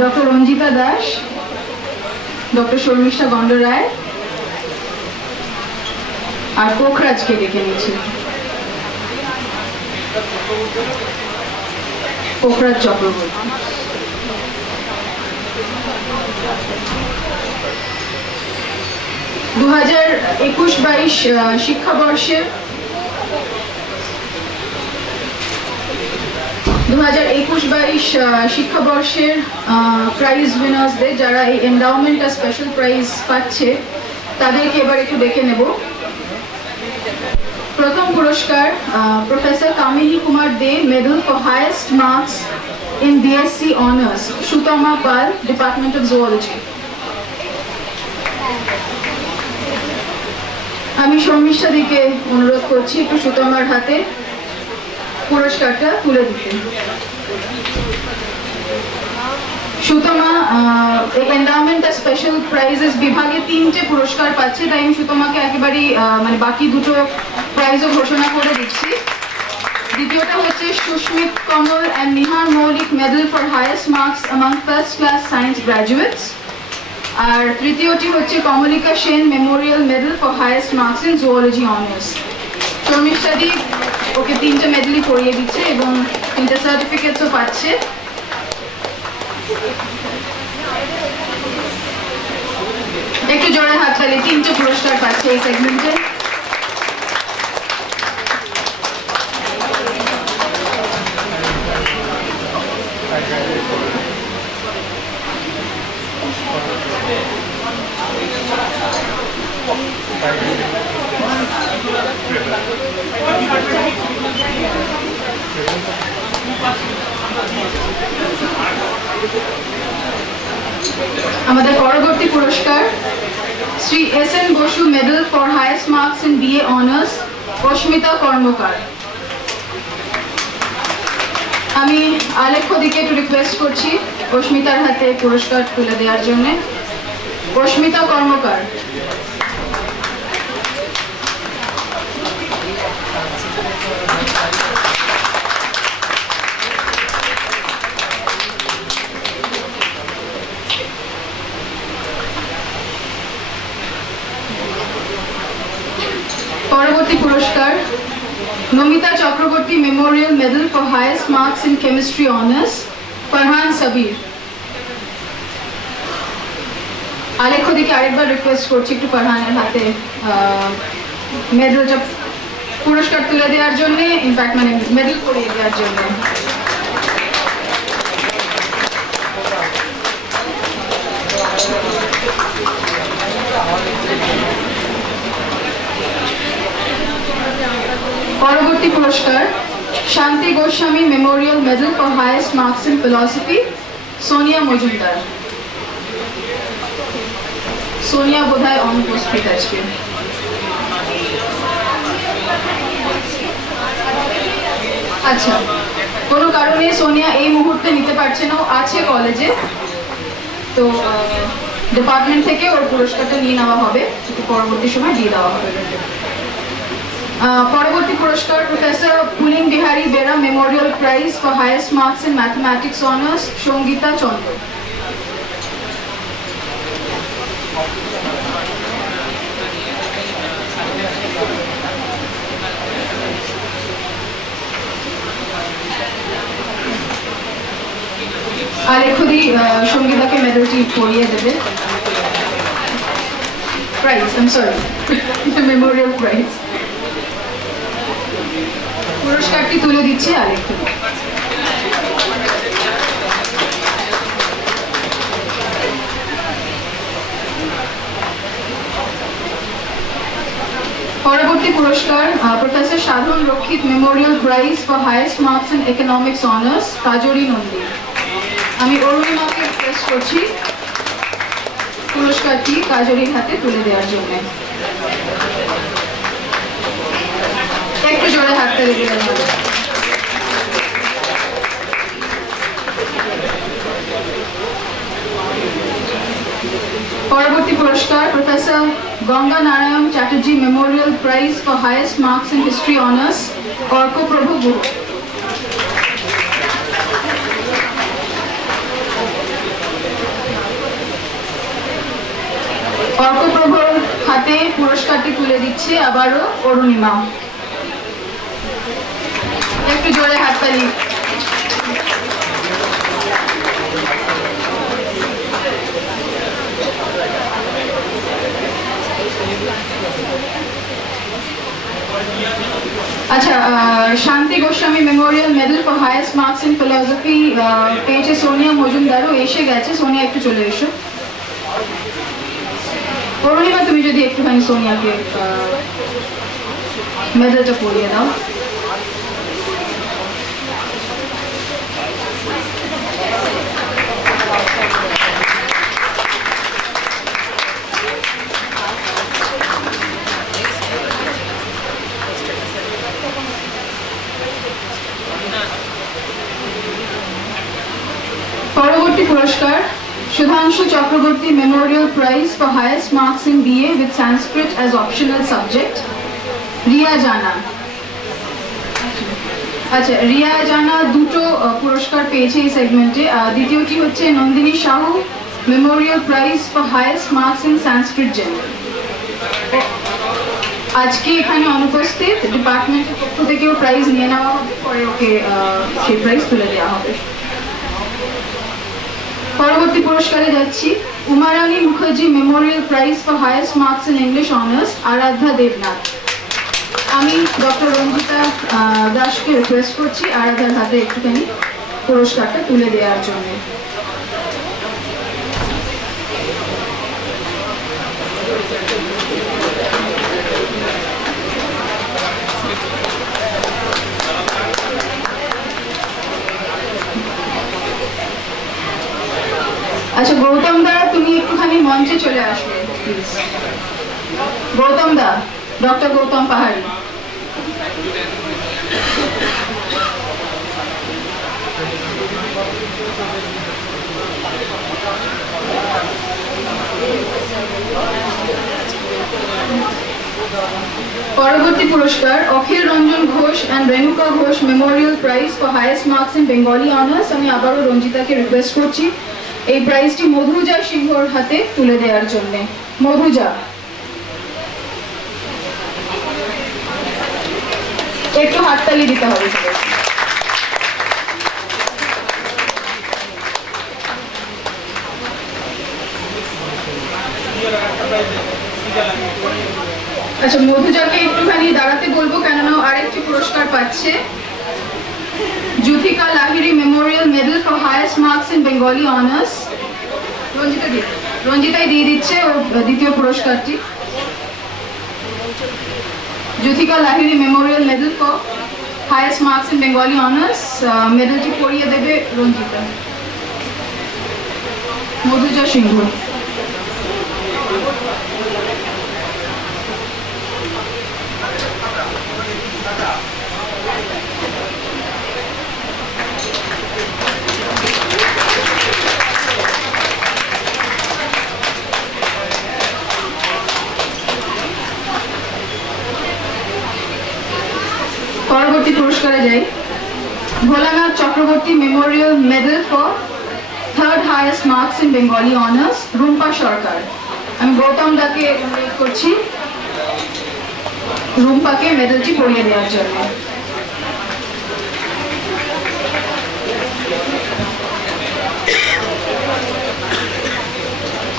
ডক্টর রঞ্জিতা দাস, ডক্টর শর্মিষ্ঠা গন্ডরায় আর পোখরাজকে ডেকে নিয়েছি। পোখরাজ চক্রবর্তী। দু 2021-22 শিক্ষাবর্ষে 2021-22 শিক্ষাবর্ষের প্রাইজ উইনার্সদের, যারা এই এন্ডাওমেন্ট আর স্পেশাল প্রাইজ পাচ্ছে, তাদেরকে এবার একটু দেখে নেব। প্রথম পুরস্কার professor Kamini Kumar De, medal for highest marks in BSc honours, Sutama Pal, department of zoology. আমি শর্মিষ্ঠা দিকে অনুরোধ করছি একটু সুতমার হাতে পুরস্কারটা তুলে দিতে। সুতমা এই এন্ডাওমেন্ট আর স্পেশাল প্রাইজেস বিভাগে 3টে পুরস্কার পাচ্ছে, তাই আমি সুতমাকে একেবারেই মানে বাকি দুটো প্রাইজও ঘোষণা করে দিচ্ছি। দ্বিতীয়টা হচ্ছে সুস্মিত কমল and Nihar Moulik, medal for highest marks among first class science graduates. আর তৃতীয়টি হচ্ছে Kamalika Sen, memorial medal for highest marks in zoology honours. Sharmistha দি ওকে 3টে মেডেলই পরিয়ে দিচ্ছে এবং 3টে সার্টিফিকেটসও পাচ্ছে। একটু জোরে হাততালি, 3টে পুরস্কার পাচ্ছে এই সেগমেন্টে। আমাদের পরবর্তী পুরস্কার Shri S N Basu, medal for highest marks in BA honours, Asmita Karmakar. আমি আলেখ্য দিকে একটু রিকোয়েস্ট করছি অস্মিতার হাতে পুরস্কার তুলে দেওয়ার জন্য। অস্মিতা কর্মকার। পরবর্তী পুরস্কার Namita Chakraborty, memorial medal for highest marks in chemistry honours, Farhan Sabir. Alekhya দিকে আরেকবার রিকোয়েস্ট করছি একটু ফারহানের হাতে মেডেলটা, পুরস্কার তুলে দেওয়ার জন্য, ইনফ্যাক্ট মানে মেডেল পরিয়ে দেওয়ার জন্য। পরবর্তী পুরস্কার শান্তি Goswami, Memorial medal for highest marks in philosophy, Sonia মজুমদার। সোনিয়া বোধহয় অনুপস্থিত আজকে। আচ্ছা, কোনো কারণে সোনিয়া এই মুহূর্তে নিতে পারছে না, আছে কলেজে, তো ডিপার্টমেন্ট থেকে ওর পুরস্কারটা নিয়ে নেওয়া হবে, পরবর্তী সময় দিয়ে দেওয়া হবে। পরবর্তী পুরস্কার professor Pulin Bihari Bera, memorial prize for highest marks in mathematics honours, Sangita Chandra. আলেখ্যদি সঙ্গীতাকে মেডেলটি পরিয়ে দেবে। Prize, I am sorry, memorial prize. পুরস্কারটি তুলে দিচ্ছে আলেখ্য। পরবর্তী পুরস্কার professor Sadhan Rakshit, memorial prize for highest marks in economics honours, Kajri Nandi. আমি অরুণিমাকে রিকোয়েস্ট করছি পুরস্কারটি কাজরির হাতে তুলে দেওয়ার জন্য। একটু জোরে হাতটা লেগে গেল। পরবর্তী পুরস্কার professor Ganga Narayan Chatterjee, memorial prize for highest marks in history honours, Arkaprabhu Guha. হাতে পুরস্কারটি তুলে দিচ্ছে আবারও অরুণিমা। একটু জোরে হাততালি। अच्छा, Shanti Goswami memorial medal for highest marks in philosophy पेয়েছে সোনিয়া মজুমদারও এসে গেছে। সোনিয়া একটু চলে এসো। অরুণিমা তুমি যদি একটুখানি সোনিয়াকে মেডেলটা পরিয়ে দাও। পরবর্তী পুরস্কার সুধাংশু Chakraborty Memorial prize for highest marks in BA with Sanskrit as optional subject Riya জানা। আচ্ছা, রিয়া জানা দুটো পুরস্কার পেয়েছে এই সেগমেন্টে। দ্বিতীয়টি হচ্ছে নন্দিনী Sahu Memorial prize for highest marks in সংস্কৃত জেনারেল। আজকে এখানে অনুপস্থিত, ডিপার্টমেন্টের পক্ষ থেকেও প্রাইজ নিয়ে নেওয়া হবে, পরে ওকে সেই প্রাইজ তুলে দেওয়া হবে। পরবর্তী পুরস্কারে যাচ্ছি Umarani Mukherjee memorial prize for highest marks in English honours Aradhya Debnath. আমি ডক্টর রঞ্জিতা দাসকে রিকোয়েস্ট করছি আরাধ্যার হাতে একটুখানি পুরস্কারটা তুলে দেওয়ার জন্য। আচ্ছা, গৌতম দা তুমি একটুখানি মঞ্চে চলে আসবে প্লিজ। গৌতম দা, ডক্টর গৌতম পাহাড়ি। পরবর্তী পুরস্কার Akhil Ranjan Ghosh and Renuka Ghosh memorial prize for highest marks in Bengali honours. আমি আবারও রঞ্জিতাকে রিকোয়েস্ট করছি এই প্রাইজটি মধুজা সিংহর হাতে তুলে দেওয়ার জন্য। মধুজা, একটু হাততালি দিতে হবে। আচ্ছা, মধুজাকে একটুখানি দাঁড়াতে বলবো, কেননা আরেকটি পুরস্কার পাচ্ছে। Juthika Lahiri memorial medal for highest marks in Bengali honours. রঞ্জিতাই দিয়ে দিচ্ছে ও দ্বিতীয় পুরস্কারটি। Juthika Lahiri memorial medal for highest marks in Bengali honours. মেডেলটি পরিয়ে দেবে রঞ্জিতা। মধুজা সিংহ। পরবর্তী পুরস্কারে যাই Bholanath Chakraborty memorial medal for third highest marks in Bengali honours Rumpa Sarkar. আমি গৌতম দাকে অনুরোধ করছি রুম্পাকে মেডেলটি পরিয়ে দেওয়ার জন্য।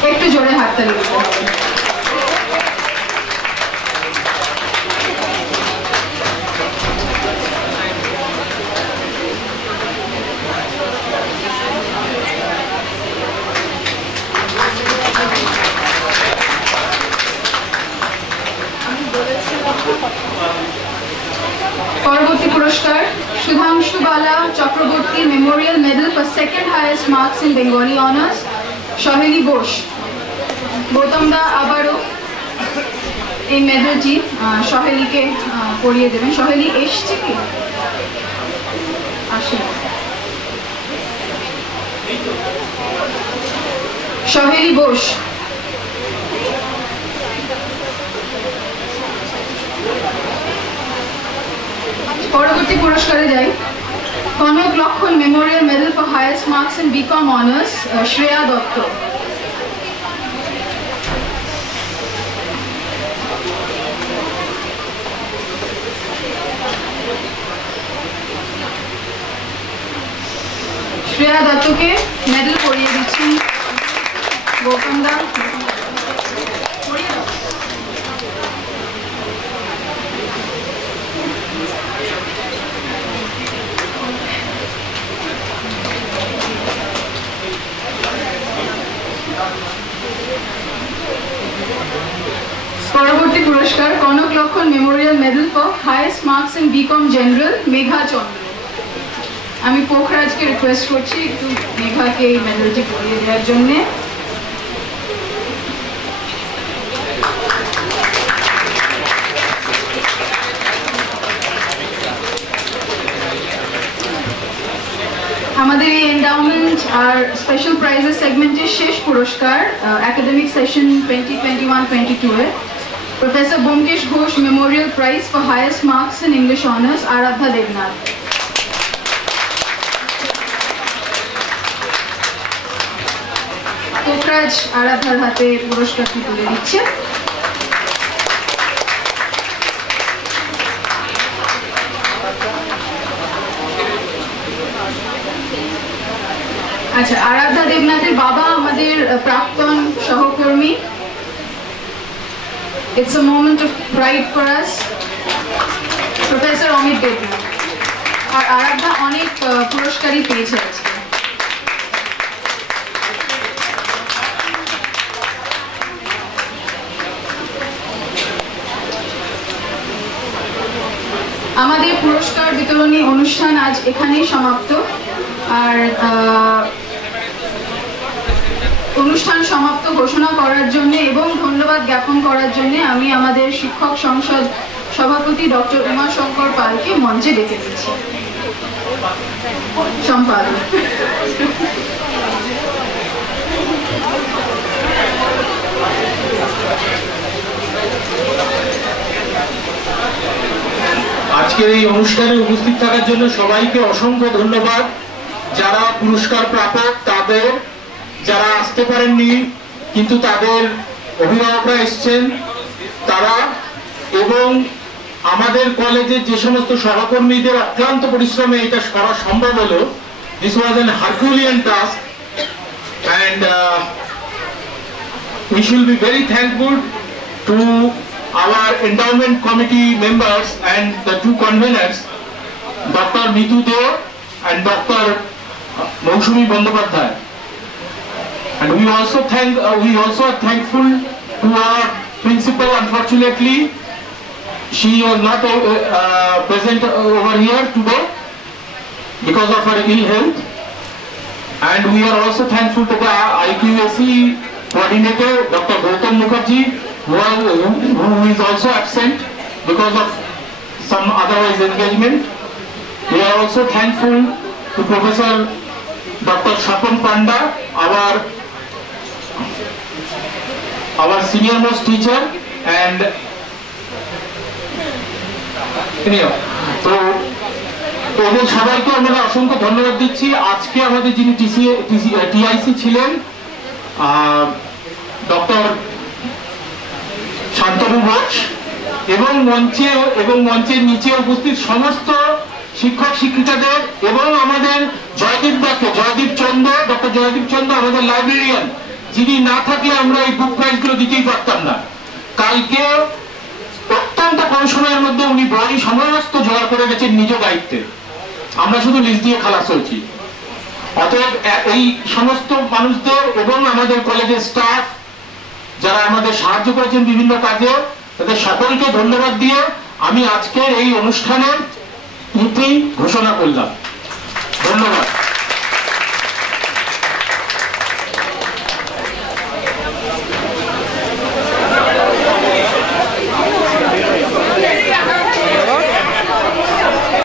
একটু জোরে হাততালি দিতে হবে। পরবর্তী পুরস্কার Sudhanshu Bala Chakraborty memorial medal for second highest marks in Bengali honours Saheli Bose. Gautam দা আবারও এই মেডেলটি সহেলিকে পরিয়ে দেবেন। সহেলি এসছে কি আসে? সহেলি বোস। পরবর্তী পুরস্কারে যাই Kanak Lakshman memorial medal for highest marks in BCom honours Shreya Dutta. Shreya দত্তকে মেডেল পরিয়ে দিচ্ছেন গৌতম দা। পরবর্তী পুরস্কার Kanak Lakshman memorial medal for highest marks in BCom general Megha Chandra. আমি পোখরাজকে রিকোয়েস্ট করছি একটু মেঘাকে এই মেডেলটি পরিয়ে দেওয়ার জন্য। আমাদের এই এন্ডাউমেন্ট আর স্পেশাল প্রাইজেস সেগমেন্টের শেষ পুরস্কার একাডেমিক সেশন 2021-22 এ professor Byomkesh Ghosh memorial prize for highest marks in English honours Aradhya Debnath. Pokhraj আরাধ্যার হাতে পুরস্কারটি তুলে দিচ্ছে। আচ্ছা, আরাধ্যা দেবনাথের বাবা আমাদের প্রাক্তন সহকর্মী। It's a moment of pride for us, professor Amit Debnath. আর আরাধ্যা অনেক পুরস্কারই পেয়েছে আজকে। আমাদের পুরস্কার বিতরণী অনুষ্ঠান আজ এখানেই সমাপ্ত। আর অনুষ্ঠান সমাপ্ত ঘোষণা করার জন্য এবং ধন্যবাদ জ্ঞাপন করার জন্য আমি আমাদের শিক্ষক সংসদ সভাপতি ডক্টর উমাশঙ্কর পালকে মঞ্চে ডেকে দিচ্ছি। সম্পাদক আজকের এই অনুষ্ঠানে উপস্থিত থাকার জন্য সবাইকে অসংখ্য ধন্যবাদ। যারা পুরস্কার প্রাপক তাদের, যারা আসতে পারেননি কিন্তু তাদের অভিভাবকরা এসছেন তারা, এবং আমাদের কলেজের যে সমস্ত সহকর্মীদের অক্লান্ত পরিশ্রমে এটা করা সম্ভব হলো। This was an Herculean task and we should be very thankful to our endowment committee members and the two conveners, Dr. Mitu Deo and Dr. Moushumi Bandyopadhyay. And we also are thankful to our principal. Unfortunately, she was not present over here today because of her ill health. And we are also thankful to the IQAC coordinator, Dr. Gautam Mukherjee, who is also absent because of some otherwise engagement. We are also thankful to Professor Dr. Shapam Panda, our senior most teacher, and তো ওদের সবাইকে আমরা অসংখ্য ধন্যবাদ দিচ্ছি। আজকে আমাদের যিনি টিআইসি ছিলেন ডক্টর শান্তনু ঘোষ, এবং মঞ্চের নিচে উপস্থিত সমস্ত শিক্ষক শিক্ষিকাদের, এবং আমাদের জয়দীপ চন্দ্র আমাদের লাইব্রেরিয়ান, যিনি না থাকলে আমরা এই বুক প্রাইজ গুলো দিতেই পারতাম না। কালকে অত্যন্ত কম সময়ের মধ্যে উনি বই সমস্ত জোগাড় করে গেছেন নিজ দায়িত্বে, আমরা শুধু লিস্ট দিয়ে খালাস হয়েছি। অতএব এই সমস্ত মানুষদের এবং আমাদের কলেজের স্টাফ যারা আমাদের সাহায্য করেছেন বিভিন্ন কাজে, তাদের সকলকে ধন্যবাদ দিয়ে আমি আজকের এই অনুষ্ঠানের ইতি ঘোষণা করলাম। ধন্যবাদ।